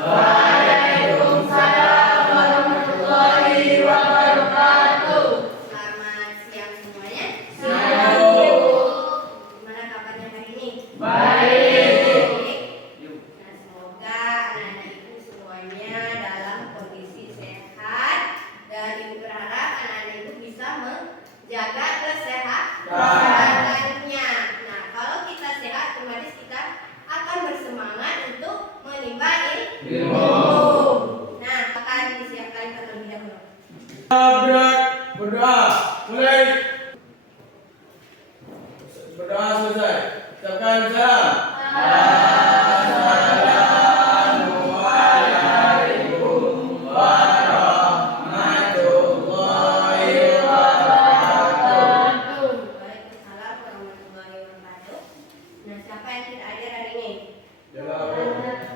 Waalaikumsalam warahmatullahi wabarakatuh. Selamat siang semuanya. Siang, Bu. Gimana kabarnya hari ini? Baik. Nah, semoga anak-anak ibu semuanya dalam kondisi sehat dan ibu berharap anak-anak ibu bisa menjaga kesehatannya. Nah, kalau kita sehat, otomatis kita akan bersemangat untuk menimba ilmu. Nah, akan disiapkan terlebih dahulu. Berdoa. Mulai. Berdoa selesai. Ucapkan salam. Assalamualaikum warahmatullahi wabarakatuh. Waalaikumsalam warahmatullahi wabarakatuh. Nah, siapa yang kita ajar hari ini? Jawab.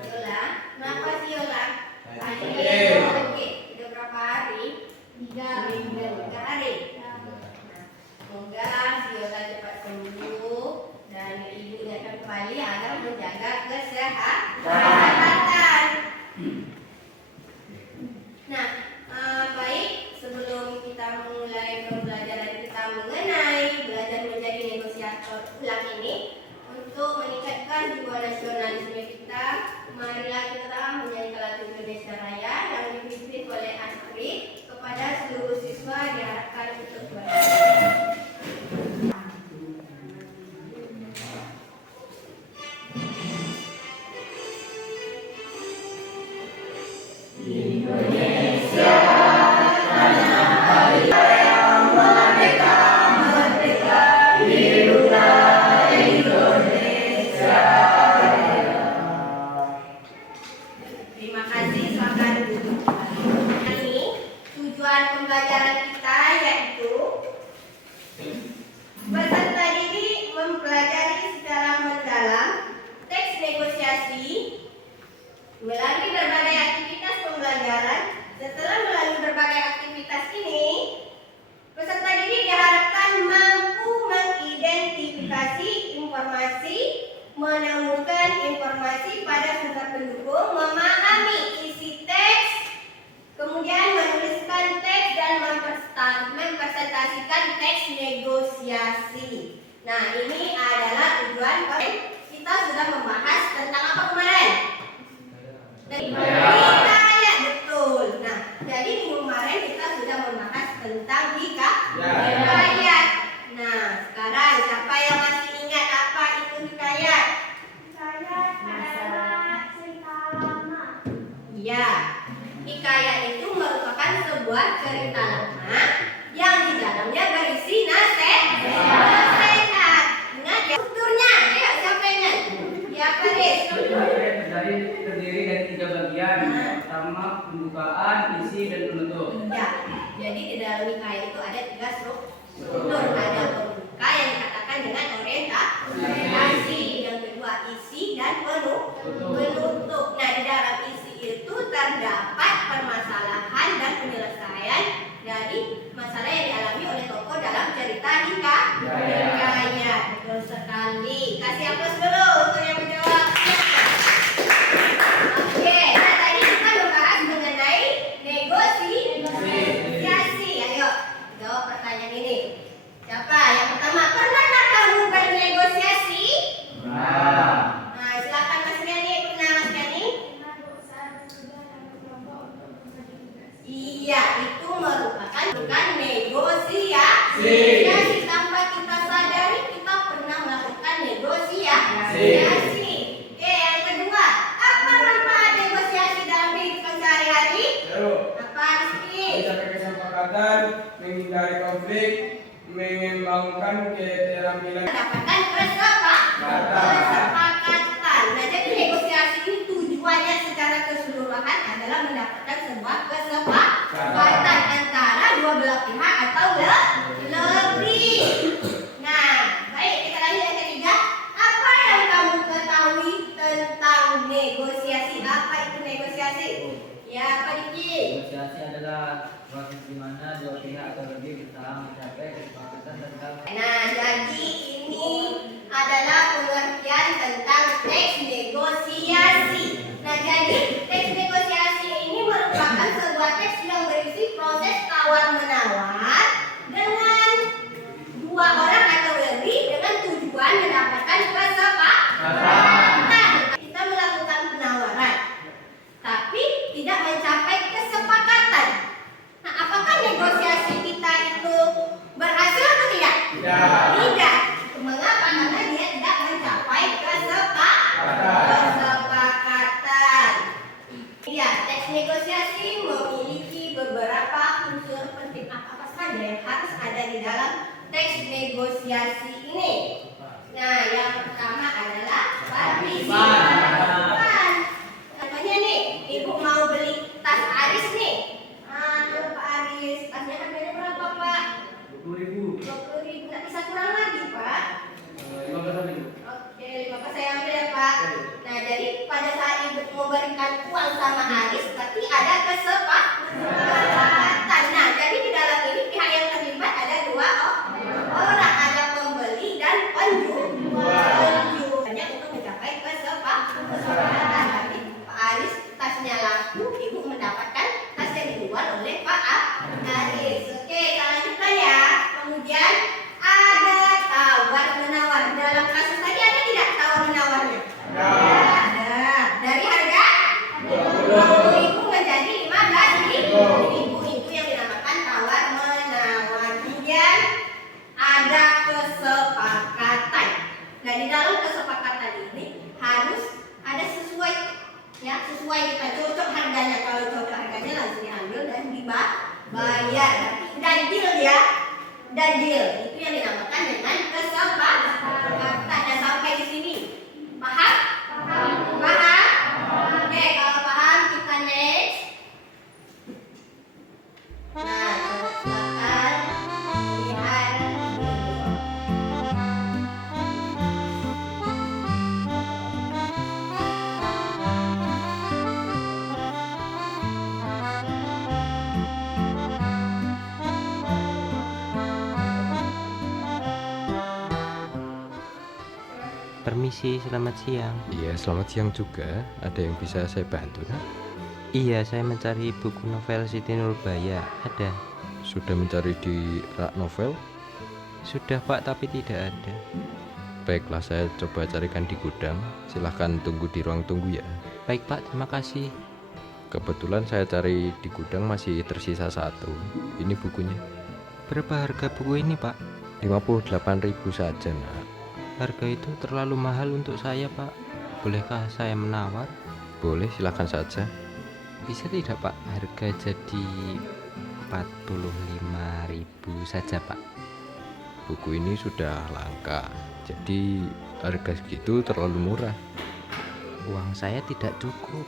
Yola. Kenapa sih Yola? Sakit. Sakit. Udah berapa hari? 3 hari. Nah, semoga si Yola cepat sembuh dan ibu ingatkan kembali agar menjaga kesehatan. Nah, baik, sebelum kita memulai pembelajaran kita mengenai belajar menjadi negosiator ulang ini, untuk meningkatkan jiwa nasionalisme kita, marilah kita menyanyikan lagu Indonesia Raya yang dipimpin oleh Asri. Kepada seluruh siswa diharapkan untuk belajar. Indonesia tanah air yang merdeka, merdeka, hiduplah Indonesia. Terima kasih, silakan duduk kembali. Ini tujuan pembelajaran kita yaitu peserta didik mempelajari secara mendalam teks negosiasi melalui berbagai aktivitas pembelajaran. Setelah melalui berbagai aktivitas ini, peserta didik diharapkan mampu mengidentifikasi informasi, menemukan informasi pada sumber pendukung, memahami isi teks, kemudian menuliskan teks dan mempresentasikan teks negosiasi. Nah, ini adalah tujuan. Kita sudah membahas tentang apa kemarin? Hikayat, betul. Nah, jadi minggu kemarin kita sudah membahas tentang hikayat. Nah, sekarang siapa yang masih ingat apa itu hikayat? Hikayat adalah cerita lama. Iya, hikayat itu merupakan sebuah cerita lama yang di dalamnya berisi nasihat. Ingat ya strukturnya? Ayo, siapa yang ingat? Ya, Faris. Terdiri dari 3 bagian. Pertama, pembukaan, isi, dan penutup. Ya, jadi di dalam hikayat itu ada 3 struktur. Ada pembuka yang dikatakan dengan orientasi, yang kedua isi dan penutup. Nah, di dalam isi itu terdapat permasalahan dan penyelesaian dari masalah yang dialami oleh tokoh dalam cerita hikayat. Betul sekali. Kasih aplaus dulu untuk yang menjawab. Oke, nah tadi kita membahas mengenai negosiasi. Ayo, jawab pertanyaan ini. Siapa? Yang pertama, pernahkah kamu bernegosiasi? Nah, Nah, silakan Mas Riani. Pernah Mas Riani? Iya, itu merupakan bukan negosiasi. Tanpa kita sadari kita pernah melakukan negosiasi. Oke, yang kedua, apa manfaat negosiasi dalam kehidupan sehari-hari? Apa Rizky? Mencapai kesepakatan, menghindari konflik, mengembangkan keterampilan. Mendapatkan kesepakatan. Nah, jadi negosiasi ini tujuannya secara keseluruhan adalah mendapatkan sebuah kesepakatan antara dua belah pihak atau lebih. Nah, baik, kita lanjut yang ketiga. Apa yang kamu ketahui tentang negosiasi? Apa itu negosiasi? Ya, Pak Diki. negosiasi adalah proses di mana dua pihak atau lebih berusaha mencapai kesepakatan tentang. Nah, jadi ini adalah pengertian tentang teks negosiasi. Nah, jadi teks Tidak. Mengapa? Karena dia tidak mencapai kesepakatan. Ya, teks negosiasi memiliki beberapa unsur penting apa saja yang harus ada di dalam teks negosiasi ini. Nah, yang pertama adalah partisipan. Contohnya nih, ibu mau beli tas Aris nih. Aduh, Pak Aris, tasnya harganya berapa, Pak? 20.000. 20.000. Nggak bisa kurang lagi, Pak. 15.000. Oke, 15 saya ambil ya, Pak. Nah, jadi pada saat ibu memberikan uang sama Aris, berarti ada kesepakatan. Nah, jadi di dalam ini pihak yang terlibat ada dua orang, ada pembeli dan penjual. Hanya untuk mencapai kesepakatan. Jadi Pak Aris tasnya laku, ibu mendapatkan tas yang dijual oleh Pak Aris. Oke, kita lanjutkan ya. Kemudian ada tawar menawar. Dalam kasus tadi ada tidak tawar menawarnya? Ada. Dari harga 20.000 menjadi 15.000. Itu yang dinamakan tawar menawar. Kemudian ada kesepakatan. Nah, di dalam kesepakatan ini harus ada sesuai, ya, sesuai kita cocok harganya. Kalau cocok harganya langsung diambil dan dibayar. Dan deal ya, dan deal itu yang dinamakan dengan kesepakatan. Nah, sampai di sini paham? Paham? Oke, kalau paham kita next. Nah, silakan lihat ini. Permisi, selamat siang. Iya, selamat siang juga. Ada yang bisa saya bantu, Nak? Iya, saya mencari buku novel Siti Nurbaya. Ada? Sudah mencari di rak novel? Sudah, Pak, tapi tidak ada. Baiklah, saya coba carikan di gudang. Silahkan tunggu di ruang tunggu ya. Baik, Pak, terima kasih. Kebetulan saya cari di gudang masih tersisa satu. Ini bukunya. Berapa harga buku ini, Pak? 58.000 saja, Nak. Harga itu terlalu mahal untuk saya, Pak. Bolehkah saya menawar? Boleh, silahkan saja. Bisa tidak, Pak? Harga jadi 45.000 saja, Pak. Buku ini sudah langka, jadi harga segitu terlalu murah. Uang saya tidak cukup.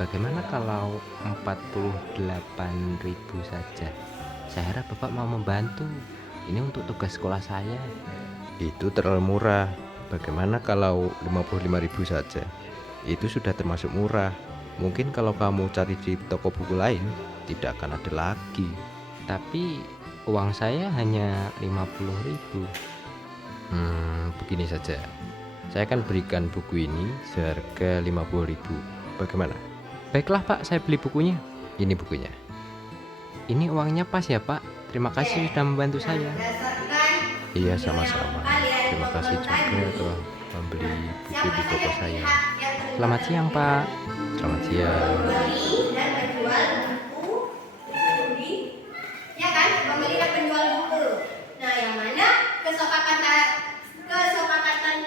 Bagaimana kalau 48.000 saja? Saya harap Bapak mau membantu. Ini untuk tugas sekolah saya. Itu terlalu murah. Bagaimana kalau 55.000 saja? Itu sudah termasuk murah. Mungkin kalau kamu cari di toko buku lain, tidak akan ada lagi. Tapi uang saya hanya 50.000. Begini saja. Saya akan berikan buku ini seharga 50.000. Bagaimana? Baiklah, Pak, saya beli bukunya. Ini bukunya. Ini uangnya pas ya, Pak? Terima kasih sudah membantu saya. Iya, sama-sama. Terima kasih juga telah membeli buku di toko saya. Selamat siang, Pak. Selamat siang. Pembeli dan penjual buku, ya kan? Pembeli dan penjual buku. Nah, yang mana kesepakatan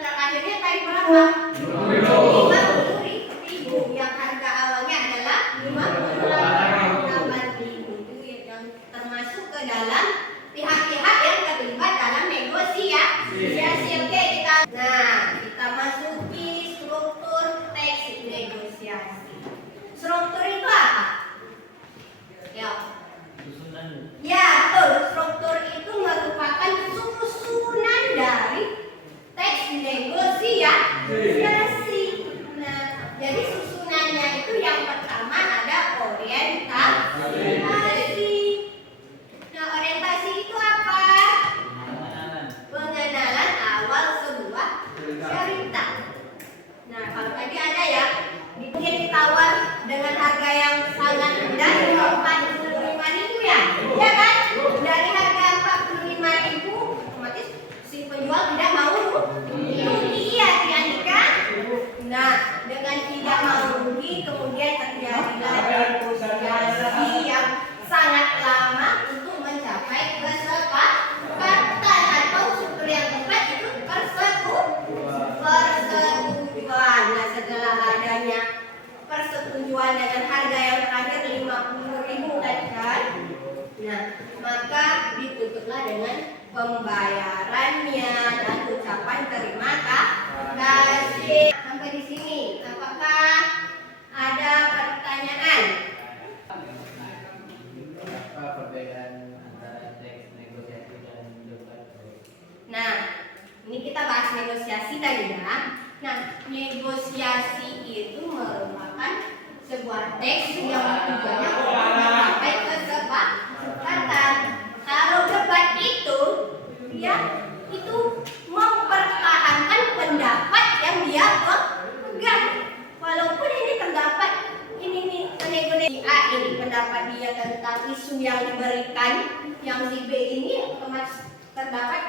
terakhirnya tadi berapa? 50.000. Yang harga awalnya adalah 58.000. Itu yang termasuk ke dalam pihak-pihak yang terlibat dalam negosiasi. Oke, kita masuki struktur teks negosiasi. Struktur itu apa? Ya, betul. Struktur itu merupakan susunan dari teks negosiasi. Nah, jadi susunannya itu yang pertama ada orientasi. Nah, orientasi itu apa? Pengenalan awal sebuah dijual dengan harga yang terakhir 50.000 kan? Nah, maka ditutuplah dengan pembayarannya dan ucapan terima kasih. Sampai di sini, apakah ada pertanyaan? Apa perbedaan antara teks negosiasi dan debat? Nah, ini kita bahas negosiasi tadi ya. Nah, negosiasi itu merupakan sebuah teks yang tujuannya untuk mencapai kesepakatan. Kalau debat itu, dia itu mempertahankan pendapat yang dia pegang. Walaupun ini terdapat ini negosiasi A ini pendapat dia tentang isu yang diberikan, yang si B ini otomatis terdapat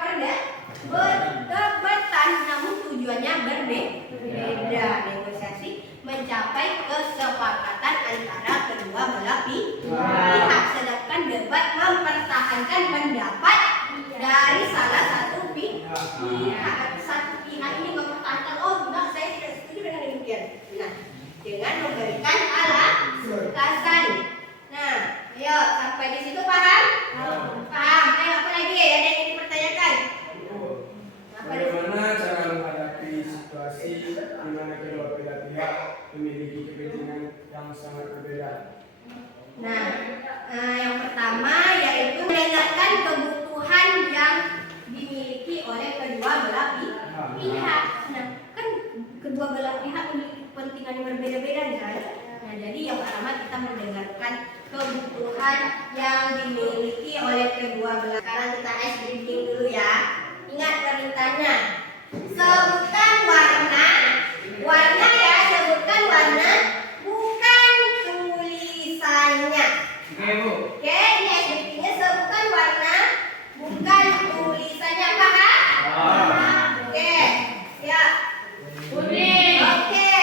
perdebatan, namun tujuannya berbeda. Negosiasi mencapai kesepakatan antara kedua belah pihak, sedangkan debat mempertahankan pendapat dari salah satu pihak. Satu pihak ini mempertahankan, oh enggak, saya tidak setuju dengan demikian. Nah, dengan memberikan alasan. Nah, ayo sampai di situ paham? Paham. Ayo apa lagi? Ada yang ingin dipertanyakan? Bagaimana cara menghadapi situasi di mana kedua belah pihak memiliki kepentingan yang sangat berbeda? Nah, yang pertama yaitu mendengarkan kebutuhan yang dimiliki oleh kedua belah pihak. Nah, kan kedua belah pihak memiliki kepentingan yang berbeda-beda kan? Nah, jadi yang pertama kita mendengarkan kebutuhan yang dimiliki oleh kedua belah. Sekarang kita ice breaking dulu ya. Ingat perintahnya. Sebutkan warna. Warna ya, sebutkan warna, bukan tulisannya. Oke, Bu. Oke, ini ice breakingnya, sebutkan warna, bukan tulisannya. Paham? Oke, ya. Kuning. Oke.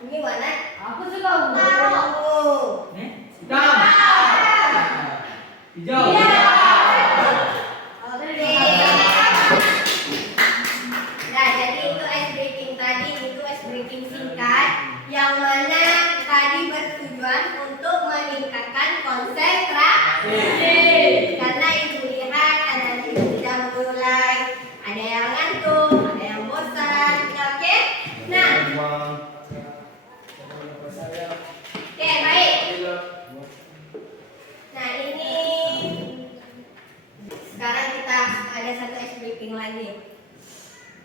Ini warna Aku suka ungu. ungu. Hitam. Hijau. Oke. Nah, jadi itu ice breaking tadi, itu ice breaking singkat yang mana tadi bertujuan untuk meningkatkan konsentrasi. Karena ibu lihat anak ibu sudah mulai ada yang ngantuk, ada yang bosan. Oke? Nah, oke, baik. Nah, ini sekarang kita ada satu ice breaking lagi.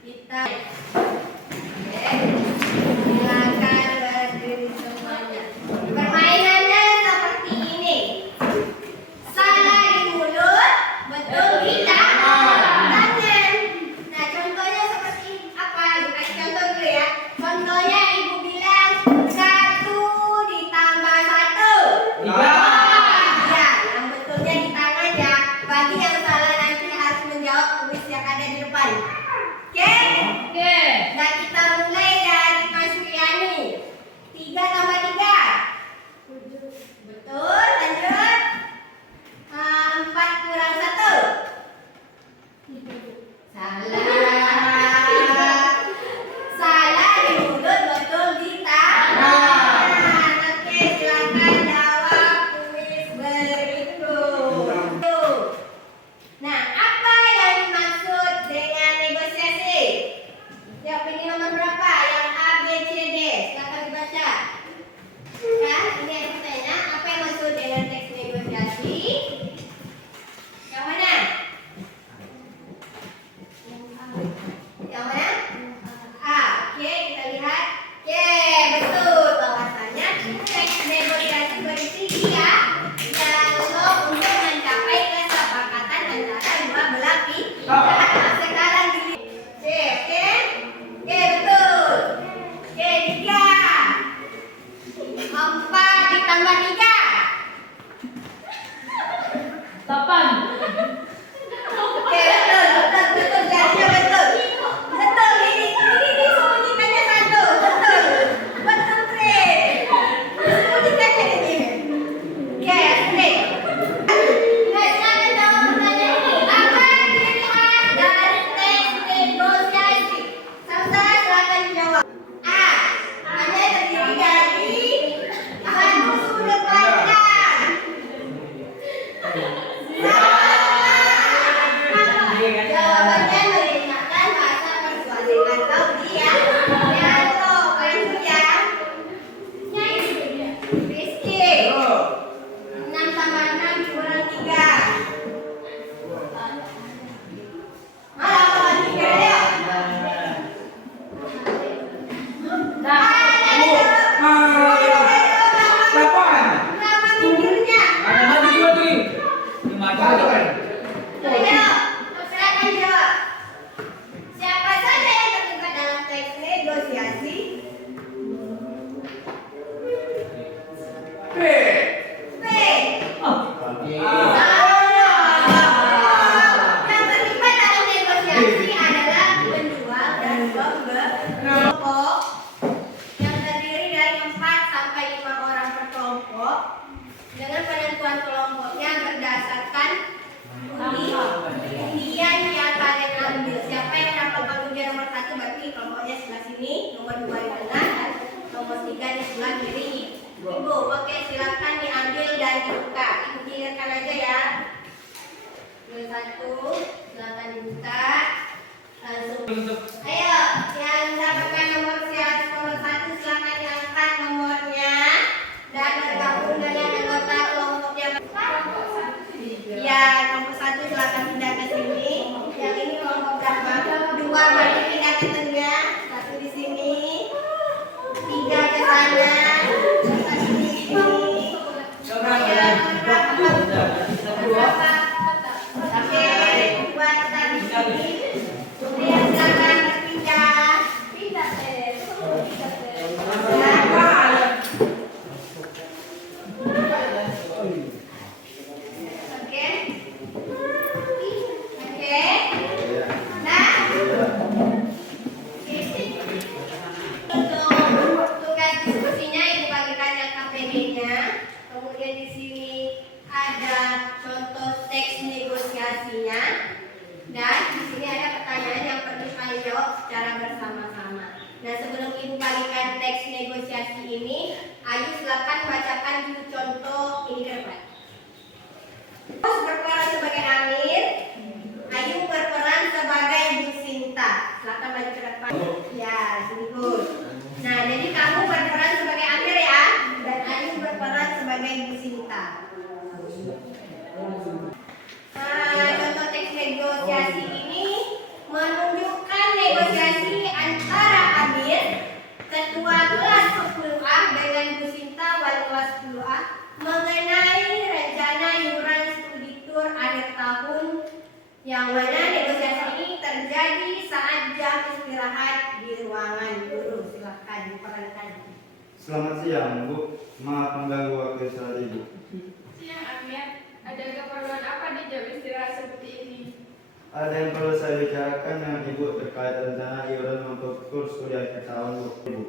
Kita silakan berdiri semuanya. Permainannya seperti ini. Salah di mulut, betul di tangan. Nah, contohnya seperti apa? Bukan contoh dulu ya. Contohnya ibu bilang 1 ditambah 1. Tiga. Ya, yang betulnya di tangan ya. Bagi yang salah nanti harus menjawab kuis yang ada di depan. Oke? Oke. Nah, kita mulai dari Mas Riani. 3 tambah 3. Betul, lanjut. 4 kurang 1. Salah. Salah di mulut, betul di tangan. Oke, silakan jawab kuis berikut. Nah, apa yang dimaksud dengan negosiasi? Yang ini nomor berapa? Yang A, B, C, D. Silakan dibaca. Kan, ini ada pertanyaan. Apa yang maksud dengan teks negosiasi? Yang mana? Yang mana? A. Oke, kita lihat. Oke, betul. Bahwasannya teks negosiasi berisi dialog untuk mencapai kesepakatan antara dua belah pihak. Sekarang gini. Oke, oke. Oke, betul. Oke, 3. 4 ditambah 3. 8. nomor 3 di sebelah kiri. Ibu, oke, silakan diambil dan dibuka. Ibu dengarkan aja ya. Yang 1, silakan dibuka. Langsung. Ayo, yang mendapatkan nomor 1 silakan diangkat nomornya dan bergabung dengan anggota kelompoknya. Ya, nomor 1 silakan pindah ke sini. Yang ini kelompok berapa? 2 berarti pindah ke tengah. 1 di sini. 3 ke sana. 1 di sini. Ya, berapa? Oke, 2 tetap di sini. Kemudian silakan berpindah. Pindah deh. Oke. Oke. Nah. Untuk tugas diskusinya Ibu bagikan yang KPD-nya. Kemudian di sini ada contoh teks negosiasinya. Dan di sini ada pertanyaan yang perlu kalian jawab secara bersama-sama. Nah, sebelum Ibu bagikan teks negosiasi ini, ayo silakan bacakan dulu contoh ini ke depan. Bos berperan sebagai Amir, Ayu berperan sebagai Bu Sinta. Silakan maju ke depan. Ya, sini Gus. Nah, jadi kamu berperan sebagai Amir ya, dan Ayu berperan sebagai Bu Sinta. Contoh teks negosiasi ini menunjukkan negosiasi antara Amir, ketua kelas 10A dengan Bu Sinta, wali kelas 10A, mengenai rencana iuran studi tur akhir tahun, yang mana negosiasi ini terjadi saat jam istirahat di ruangan guru. Silahkan diperankan. Selamat siang, Bu. Maaf mengganggu waktu istirahat Ibu. Siang Amir, ada keperluan apa di jam istirahat seperti ini? Ada yang perlu saya bicarakan dengan Ibu terkait rencana iuran untuk tur studi akhir tahun, Bu. Ibu.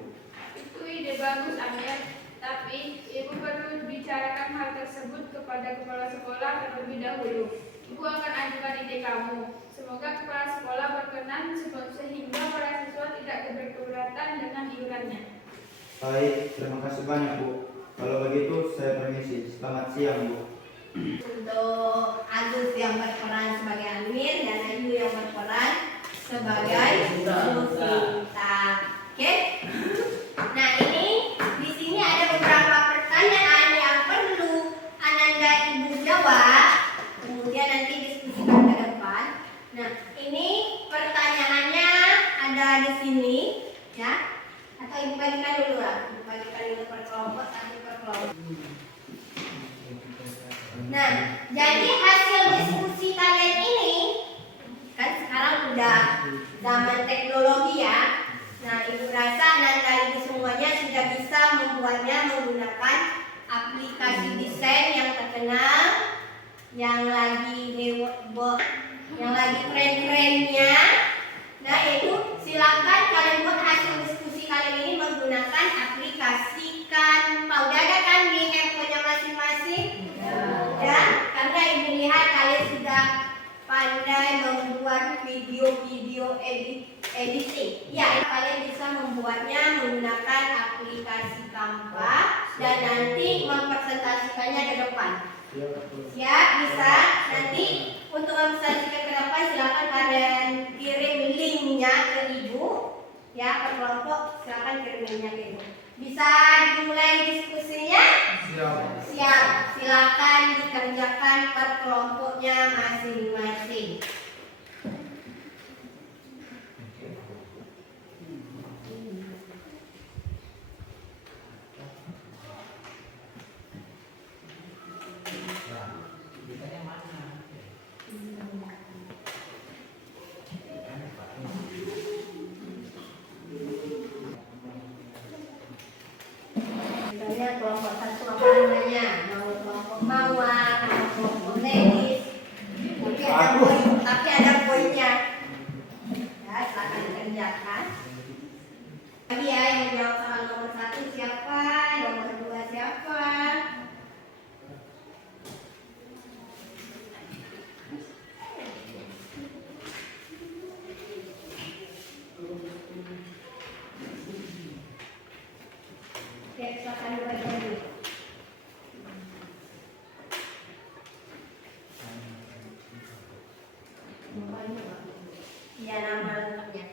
Itu ide bagus Amir, tapi Ibu perlu bicarakan hal tersebut kepada kepala sekolah terlebih dahulu. Ibu akan ajukan ide kamu. Semoga kepala sekolah berkenan sehingga para siswa tidak keberatan dengan iurannya. Baik, terima kasih banyak, Bu. Kalau begitu, saya permisi. Selamat siang, Bu. Untuk Agus yang berperan sebagai Amir dan Ayu yang berperan sebagai Bu Sinta. Oke? Nah, ini di sini ada beberapa pertanyaan yang perlu Ananda Ibu jawab. Kemudian nanti diskusikan ke depan. Nah, ini pertanyaannya ada di sini, ya. Atau Ibu bagikan dulu lah. Ibu bagikan dulu per kelompok, satu per kelompok. Nah, jadi hasil diskusi kalian ini kan sekarang udah zaman teknologi ya. Nah, Ibu rasa Nanda Ibu semuanya sudah bisa membuatnya menggunakan aplikasi desain yang terkenal, yang lagi keren-kerennya. Nah, itu silakan kalian buat hasil diskusi kalian ini menggunakan aplikasi Canva. Udah ada kan di handphonenya masing-masing? Ya, karena Ibu lihat kalian sudah pandai membuat video-video editing. Ya, kalian bisa membuatnya menggunakan aplikasi Canva dan nanti mempresentasikannya ke depan. Ya, bisa. Nanti untuk mempresentasikan ke depan silakan kalian kirim linknya ke Ibu. Ya, per kelompok silakan kirim linknya ke Ibu. Bisa dimulai diskusinya? Siap. Silakan dikerjakan per kelompoknya masing-masing. Misalnya kelompok 1 apa namanya? Mau kelompok mawar, kelompok ladies. Tapi ada poinnya. Ya, silakan dikerjakan. Lagi ya, yang menjawab soal nomor 1 siapa? Nomor 2 siapa? silakan bagian B. Ya, nama lengkapnya.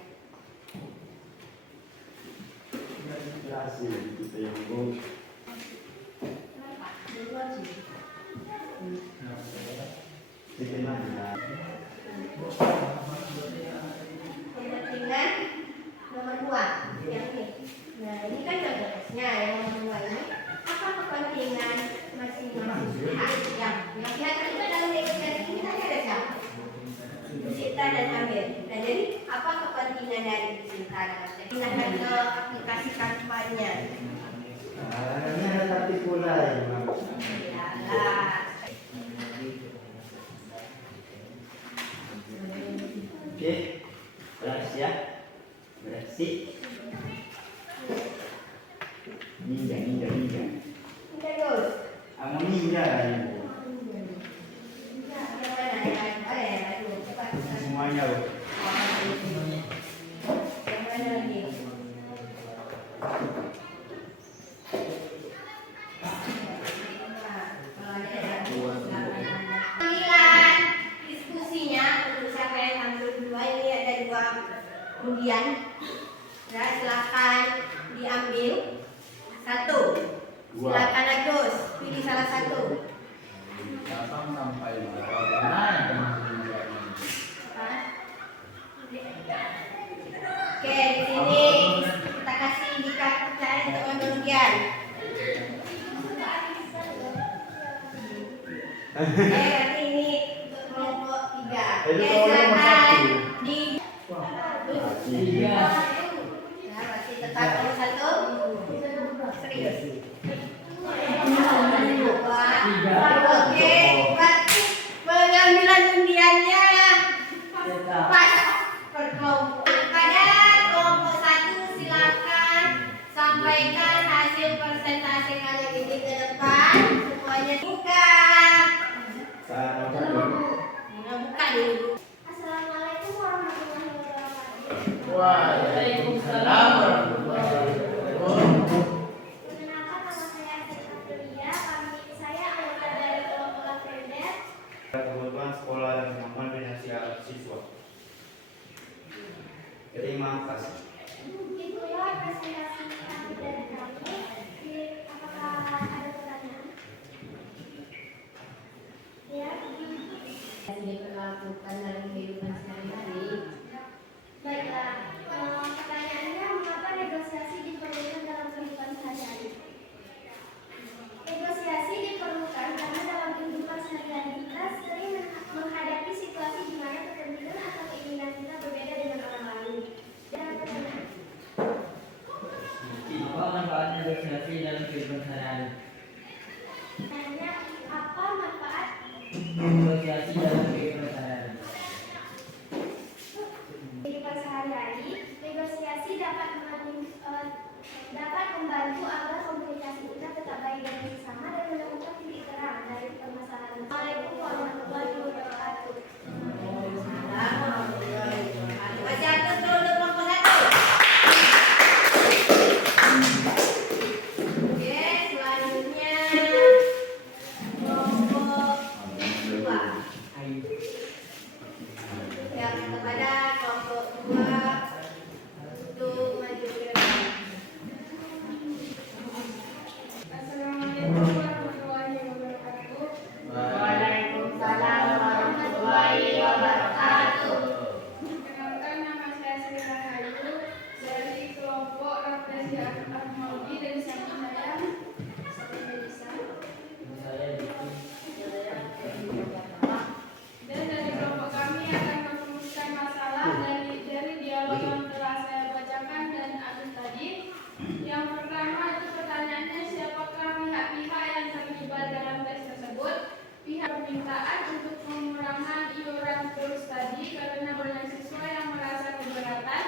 Kasih kita yang bu. Kenapa? Dua sih. Bikin aja. Kepentingan nomor 2 yang ini. Nah, ini kan contohnya yang nomor 2 ini. Apa kepentingan masing-masing pihak? Yang pihak kita dalam negosiasi ini hanya ada siapa? Sinta dan Amir. Nah, jadi apa kepentingan dari Sinta dan Amir? Silahkan ke aplikasi kampanye. Ini ada tapi pula ya. Yalah. Oke, beres ya. Bersih. Ninja. Kita terus. Kamu ninja kan? Yang mana yang aduh, cepat. Semuanya bu. Yang mana lagi? Panggilan diskusinya untuk siapa yang tampil dua ini ada 2 undian. Ya, silakan diambil 1. Silakan Agus, pilih salah 1. Oke, di sini kita kasih indikator cara untuk ambil undian. Nanti ini untuk kelompok 3. Oke, silakan di Tiga. ya, masih tetap nomor 1. Serius. Oke, berarti pengambilan undiannya pas per kelompok. Pada kelompok 1 silakan sampaikan hasil persentase kalian ini ke depan. Semuanya buka. Buka dulu. Assalamualaikum warahmatullahi wabarakatuh. Waalaikumsalam warahmatullahi wabarakatuh. Perkenalkan, nama saya Asri Aprilia. Saya anggota dari kelompok Lavrender. Kebutuhan sekolah dan kemampuan finansial siswa. Terima kasih. Itulah presentasi kami dari kami. Apakah ada pertanyaan? Ya. Diperlakukan dalam kehidupan sehari-hari. Baiklah. Pertanyaannya, mengapa negosiasi diperlukan dalam kehidupan sehari-hari? Negosiasi diperlukan karena dalam kehidupan sehari-hari kita sering menghadapi situasi di mana kepentingan atau keinginan kita berbeda dengan orang lain. Dan pertanyaan. Apa manfaat negosiasi dalam kehidupan sehari-hari? Pertanyaannya, apa manfaat Negosiasi dalam kehidupan sehari-hari. kehidupan sehari-hari? Negosiasi dapat membantu agar komunikasi kita tetap baik dan bersama dan menemukan titik terang dari permasalahan. Assalamualaikum warahmatullahi wabarakatuh. Masih atas dulu untuk kelompok 1. Oke, selanjutnya kelompok 2. Yang kepada kelompok 2 untuk maju ke depan. Assalamualaikum warahmatullahi wabarakatuh. Waalaikumsalam warahmatullahi wabarakatuh. Perkenalkan, nama saya Sri Rahayu dari kelompok Rafflesia Armaudi dan samping saya Melisa. Saya Diki. Dan dari kelompok kami akan merumuskan masalah dari dialog yang telah saya bacakan dan Agus tadi. Yang pertama itu pertanyaannya, siapakah pihak-pihak yang terlibat dalam tes tersebut? Pihak permintaan untuk pengurangan iuran terus tadi karena banyak siswa yang merasa keberatan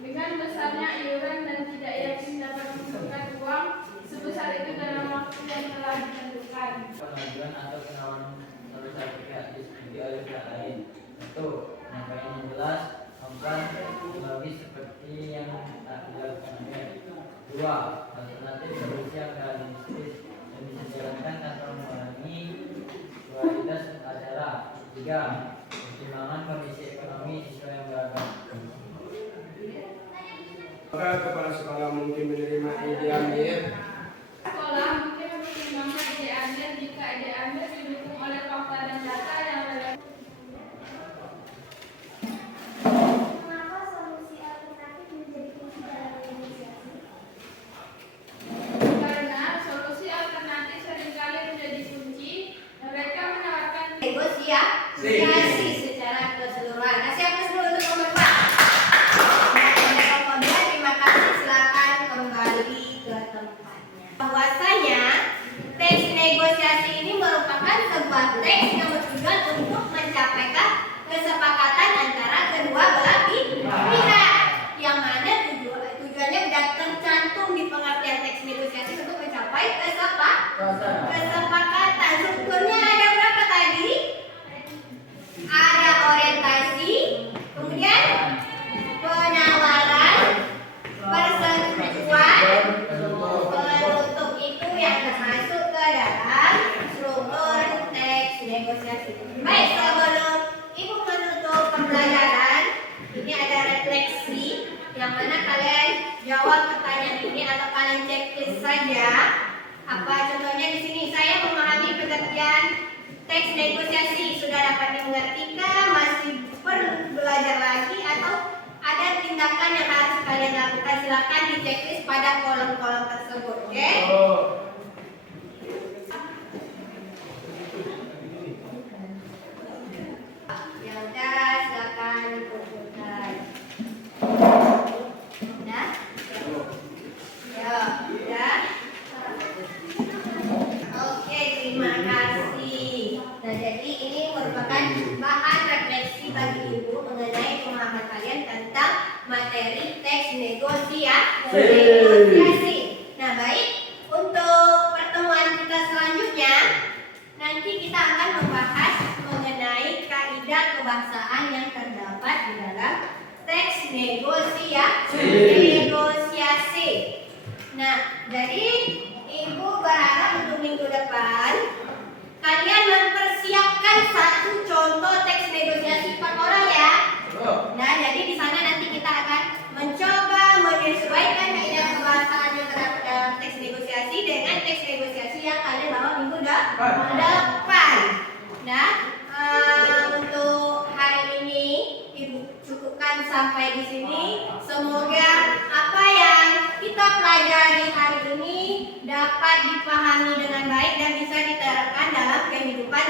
dengan besarnya iuran dan tidak yakin dapat memasukkan uang sebesar itu dalam waktu yang telah ditentukan. Pengajuan atau penawaran oleh satu pihak disetujui oleh pihak lain. Satu, penyampaian yang jelas, kompas, logis seperti yang tak dilakukan oleh. Dua, alternatif solusi akademis yang bisa dijalankan tanpa mengurangi kualitas acara. Tiga, pertimbangan kondisi ekonomi siswa yang beragam. Maka kepala sekolah mungkin menerima ide Amir. Sekolah mungkin mempertimbangkan ide Amir jika ide Amir didukung oleh fakta dan data yang relevan. Mengapa solusi alternatif menjadi kunci dalam negosiasi? Karena solusi alternatif seringkali menjadi kunci, mereka menawarkan negosiasi secara keseluruhan. Kasih aplaus dulu untuk pemerintah. Nah, terima kasih, silakan kembali ke tempatnya. Bahwasanya teks negosiasi ini merupakan sebuah teks yang bertujuan untuk mencapai kesepakatan antara kedua belah pihak, yang mana tujuannya sudah tercantum di pengertian teks negosiasi untuk mencapai kesepakatan. Strukturnya ada berapa tadi? Ada orientasi, kemudian penawaran, persetujuan, penutup. Itu yang termasuk ke dalam struktur teks negosiasi. Baik, sebelum Ibu menutup pembelajaran, ini ada refleksi yang mana kalian jawab pertanyaan ini atau kalian checklist saja. Apa contohnya di sini? Saya memahami pengertian teks negosiasi. Sudah dapat dimengertikah? Masih perlu belajar lagi atau ada tindakan yang harus kalian lakukan? Silakan di checklist pada kolom-kolom tersebut, oke? Ya udah, silakan dikumpulkan. Udah? Ya, udah. Oke, terima kasih. Nah, jadi ini merupakan bahan refleksi bagi Ibu mengenai pemahaman kalian tentang materi teks negosiasi. Nah, baik. Untuk pertemuan kita selanjutnya, nanti kita akan membahas mengenai kaidah kebahasaan yang terdapat di dalam teks negosiasi. Nah, jadi Ibu berharap untuk minggu depan kalian mempersiapkan satu contoh teks negosiasi per orang ya. Nah, jadi di sana nanti kita akan mencoba menyesuaikan kaidah kebahasaan yang terdapat dalam teks negosiasi dengan teks negosiasi yang kalian bawa minggu depan. Nah, untuk hari ini Ibu cukupkan sampai di sini. Semoga apa yang kita pelajari hari ini dapat dipahami dengan baik dan bisa diterapkan dalam kehidupan